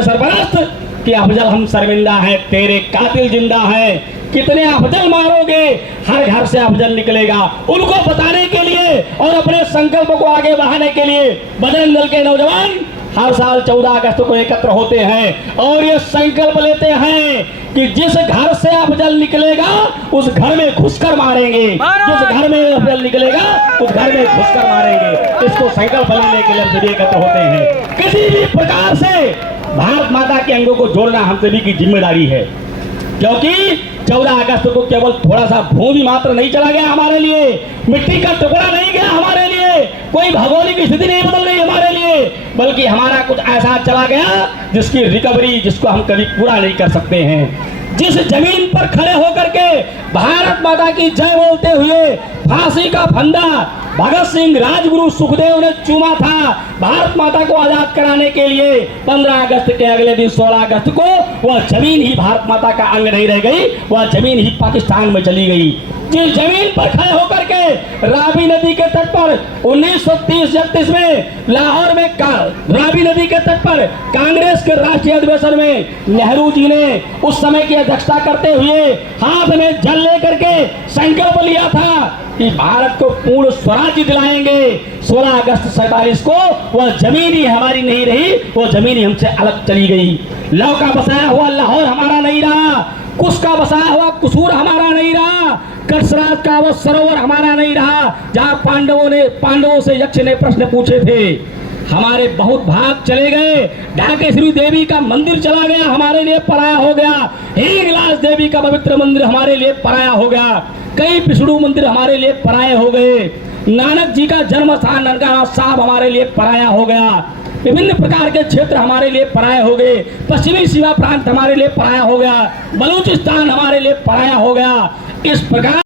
सरपरस्त कि अफजल हम शर्मिंदा हैं, तेरे कातिल जिंदा हैं, कितने अफजल मारोगे, हर घर से अफजल निकलेगा। उनको बताने के लिए और अपने संकल्प को आगे बढ़ाने के लिए बजरंग दल के नौजवान हर साल 14 अगस्त को एकत्र होते हैं और ये संकल्प लेते हैं कि जिस घर से अफजल निकलेगा उस घर में घुसकर मारेंगे, जिस घर में अफजल निकलेगा उस घर में घुसकर मारेंगे। इसको संकल्प लेने के लिए हम सभी एकत्र होते हैं। किसी भी प्रकार से भारत माता के अंगों को जोड़ना हम सभी की जिम्मेदारी है, क्योंकि 14 अगस्त को केवल थोड़ा सा भूमि मात्र नहीं चला गया हमारे लिए, मिट्टी का टुकड़ा नहीं गया हमारे लिए, कोई भौगोलिक स्थिति नहीं बदल गई हमारे लिए, बल्कि हमारा कुछ ऐसा चला गया जिसकी रिकवरी, जिसको हम कभी पूरा नहीं कर सकते हैं। जिस जमीन पर खड़े होकर के भारत माता की जय बोलते हुए फांसी का फंदा भगत सिंह, राजगुरु, सुखदेव ने चूमा था भारत माता को आजाद कराने के लिए, 15 अगस्त के अगले दिन 16 अगस्त को वह जमीन ही भारत माता का अंग नहीं रह गई, वह जमीन ही पाकिस्तान में चली गई। जिस जमीन पर खड़े होकर के रावी नदी के तट पर 1930-31 में लाहौर में रावी नदी के तट पर कांग्रेस के राष्ट्रीय अधिवेशन में नेहरू जी ने उस समय की अध्यक्षता करते हुए हाथ में जल लेकर के संकल्प लिया था कि भारत को पूर्ण स्वराज्य दिलाएंगे। 16 अगस्त 47 को वह जमीन ही हमारी नहीं रही, वो जमीन ही हमसे अलग चली गई। लव का बसाया हुआ लाहौर हमारा नहीं रहा, कुश का बसाया हुआ कुसूर हमारा नहीं रहा, कटसराज का वो सरोवर हमारा नहीं रहा जहां पांडवों से यक्ष ने प्रश्न पूछे थे। हमारे बहुत भाग चले गए, ढाकेश्वरी देवी का मंदिर चला गया, हमारे लिए पराया हो गया। हिंगलाज देवी का पवित्र मंदिर हमारे लिए पराया हो गया। कई विष्णु मंदिर हमारे लिए पराये हो गए। नानक जी का जन्म स्थान ननकाना साहब हमारे लिए पराया हो गया। विभिन्न प्रकार के क्षेत्र हमारे लिए पराया हो गए। पश्चिमी सीमा प्रांत हमारे लिए पराया हो गया। बलूचिस्तान हमारे लिए पराया हो गया। इस प्रकार